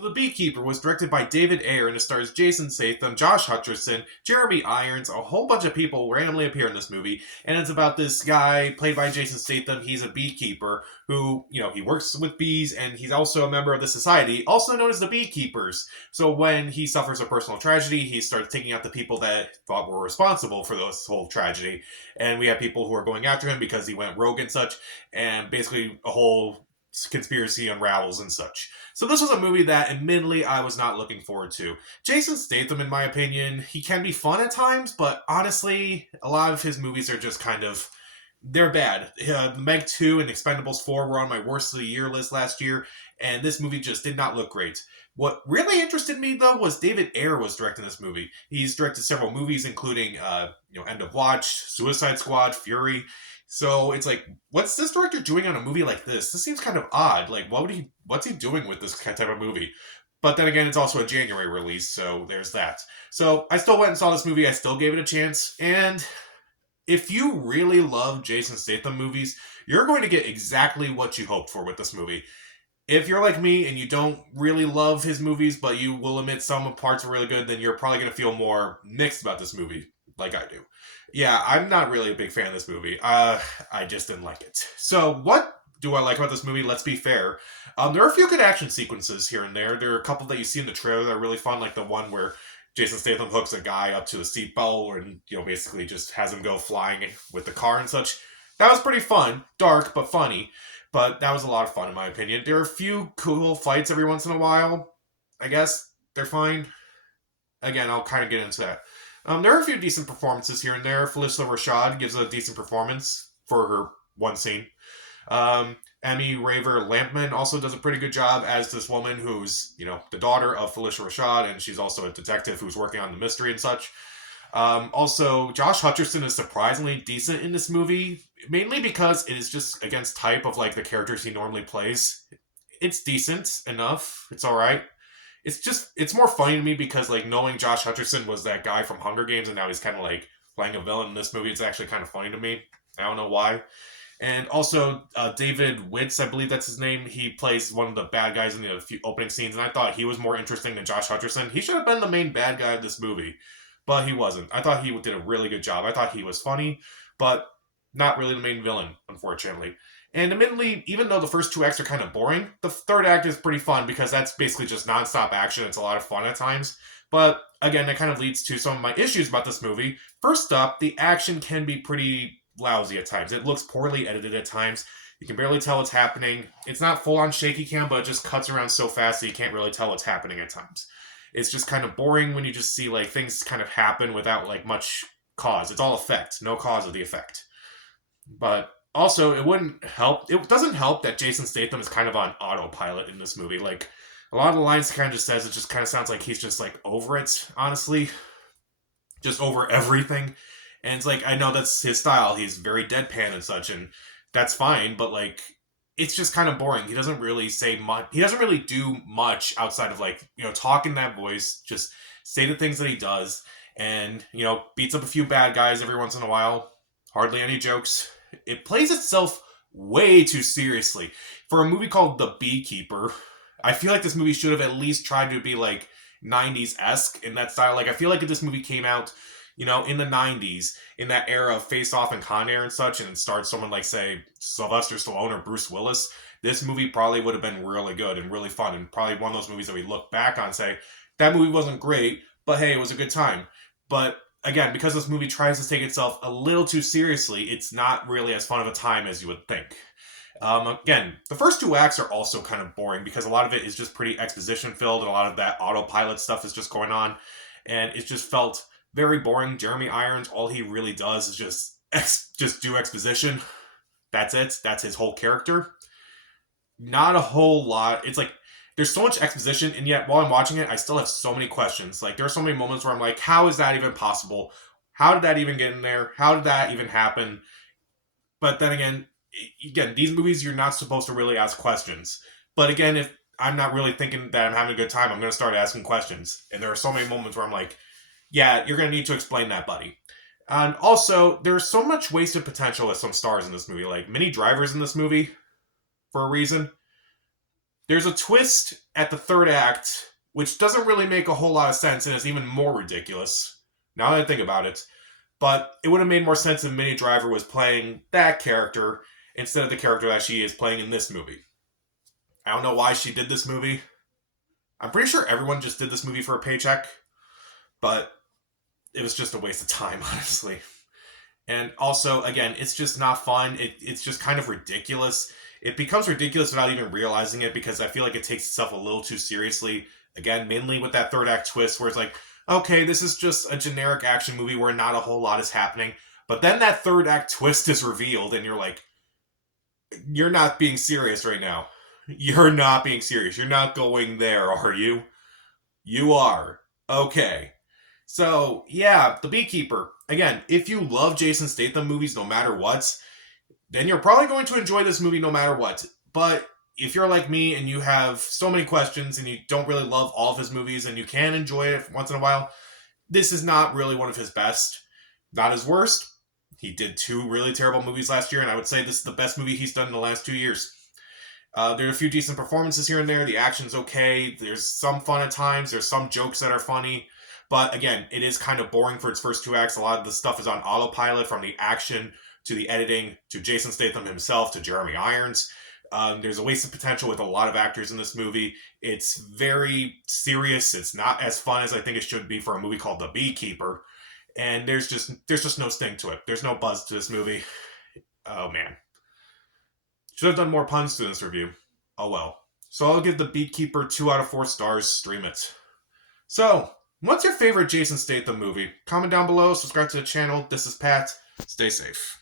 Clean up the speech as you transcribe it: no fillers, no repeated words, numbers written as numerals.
The Beekeeper was directed by David Ayer and it stars Jason Statham, Josh Hutcherson, Jeremy Irons, a whole bunch of people randomly appear in this movie. And it's about this guy played by Jason Statham. He's a beekeeper who, he works with bees and he's also a member of the society, also known as the Beekeepers. So when he suffers a personal tragedy, he starts taking out the people that thought were responsible for this whole tragedy. And we have people who are going after him because he went rogue and such. And basically, a whole conspiracy unravels and such. So this was a movie that admittedly I was not looking forward to. Jason Statham, in my opinion, he can be fun at times, but honestly, a lot of his movies are just kind of they're bad. Meg 2 and Expendables 4 were on my worst of the year list last year, and this movie just did not look great. What really interested me though was David Ayer was directing this movie. He's directed several movies, including End of Watch, Suicide Squad, Fury. So it's like, what's this director doing on a movie like this? This seems kind of odd. Like, what's he doing with this type of movie? But then again, it's also a January release, so there's that. So I still went and saw this movie. I still gave it a chance, and if you really love Jason Statham movies, you're going to get exactly what you hoped for with this movie. If you're like me and you don't really love his movies, but you will admit some parts are really good, then you're probably going to feel more mixed about this movie, like I do. Yeah, I'm not really a big fan of this movie. I just didn't like it. So, what do I like about this movie? Let's be fair. There are a few good action sequences here and there. There are a couple that you see in the trailer that are really fun, like the one where Jason Statham hooks a guy up to a seatbelt and, basically just has him go flying with the car and such. That was pretty fun. Dark, but funny. But that was a lot of fun, in my opinion. There are a few cool fights every once in a while. I guess they're fine. Again, I'll kind of get into that. There are a few decent performances here and there. Phylicia Rashad gives a decent performance for her one scene. Emmy Raver Lampman also does a pretty good job as this woman who's, the daughter of Phylicia Rashad, and she's also a detective who's working on the mystery and such. Also, Josh Hutcherson is surprisingly decent in this movie, mainly because it is just against type of like the characters he normally plays. It's decent enough. It's all right. It's more funny to me because like knowing Josh Hutcherson was that guy from Hunger Games and now he's kind of like playing a villain in this movie. It's actually kind of funny to me. I don't know why. And also, David Witz, I believe that's his name. He plays one of the bad guys in the few opening scenes, and I thought he was more interesting than Josh Hutcherson. He should have been the main bad guy of this movie, but he wasn't. I thought he did a really good job. I thought he was funny, but not really the main villain, unfortunately. And admittedly, even though the first two acts are kind of boring, the third act is pretty fun because that's basically just nonstop action. It's a lot of fun at times. But again, that kind of leads to some of my issues about this movie. First up, the action can be pretty lousy at times. It looks poorly edited at times. You can barely tell what's happening. It's not full on shaky cam, but it just cuts around so fast that you can't really tell what's happening at times. It's just kind of boring when you just see like things kind of happen without like much cause. It's all effect, no cause of the effect. But also, it wouldn't help. It doesn't help that Jason Statham is kind of on autopilot in this movie. Like a lot of the lines he kind of just says, it just kind of sounds like he's just like over it. Honestly, just over everything. And it's like I know that's his style. He's very deadpan and such, and that's fine. But like, it's just kind of boring. He doesn't really say much. He doesn't really do much outside of like talk in that voice. Just say the things that he does, and beats up a few bad guys every once in a while. Hardly any jokes. It plays itself way too seriously for a movie called The Beekeeper. I feel like this movie should have at least tried to be like 90s esque in that style. Like I feel like if this movie came out in the 90s, in that era of Face Off and Con Air and such, and it starred someone like, say, Sylvester Stallone or Bruce Willis, this movie probably would have been really good and really fun, and probably one of those movies that we look back on and say, that movie wasn't great, but hey, it was a good time. But again, because this movie tries to take itself a little too seriously, it's not really as fun of a time as you would think. Again, the first two acts are also kind of boring because a lot of it is just pretty exposition filled, and a lot of that autopilot stuff is just going on, and it just felt very boring. Jeremy Irons, all he really does is just do exposition. That's it. That's his whole character. Not a whole lot. It's like there's so much exposition, and yet while I'm watching it, I still have so many questions. Like there are so many moments where I'm like, how is that even possible? How did that even get in there? How did that even happen? But then again, these movies you're not supposed to really ask questions. But again, if I'm not really thinking that I'm having a good time, I'm going to start asking questions. And there are so many moments where I'm like, yeah, you're going to need to explain that, buddy. And also, there's so much wasted potential with some stars in this movie. Like, Minnie Driver's in this movie for a reason. There's a twist at the third act, which doesn't really make a whole lot of sense and is even more ridiculous, now that I think about it. But it would have made more sense if Minnie Driver was playing that character instead of the character that she is playing in this movie. I don't know why she did this movie. I'm pretty sure everyone just did this movie for a paycheck, but it was just a waste of time, honestly. And also, again, it's just not fun. It's just kind of ridiculous. It becomes ridiculous without even realizing it because I feel like it takes itself a little too seriously. Again, mainly with that third act twist where it's like, okay, this is just a generic action movie where not a whole lot is happening. But then that third act twist is revealed and you're like, you're not being serious right now. You're not being serious. You're not going there, are you? You are. Okay. So, yeah, The Beekeeper. Again, if you love Jason Statham movies no matter what, then you're probably going to enjoy this movie no matter what. But if you're like me and you have so many questions and you don't really love all of his movies and you can enjoy it once in a while, this is not really one of his best. Not his worst. He did 2 really terrible movies last year, and I would say this is the best movie he's done in the last 2 years. There are a few decent performances here and there. The action's okay. There's some fun at times. There's some jokes that are funny. But again, it is kind of boring for its first 2 acts. A lot of the stuff is on autopilot, from the action to the editing to Jason Statham himself to Jeremy Irons. There's a waste of potential with a lot of actors in this movie. It's very serious. It's not as fun as I think it should be for a movie called The Beekeeper. And there's just no sting to it. There's no buzz to this movie. Oh man. Should have done more puns to this review. Oh well. So I'll give The Beekeeper 2 out of 4 stars. Stream it. So, what's your favorite Jason Statham movie? Comment down below, subscribe to the channel. This is Pat. Stay safe.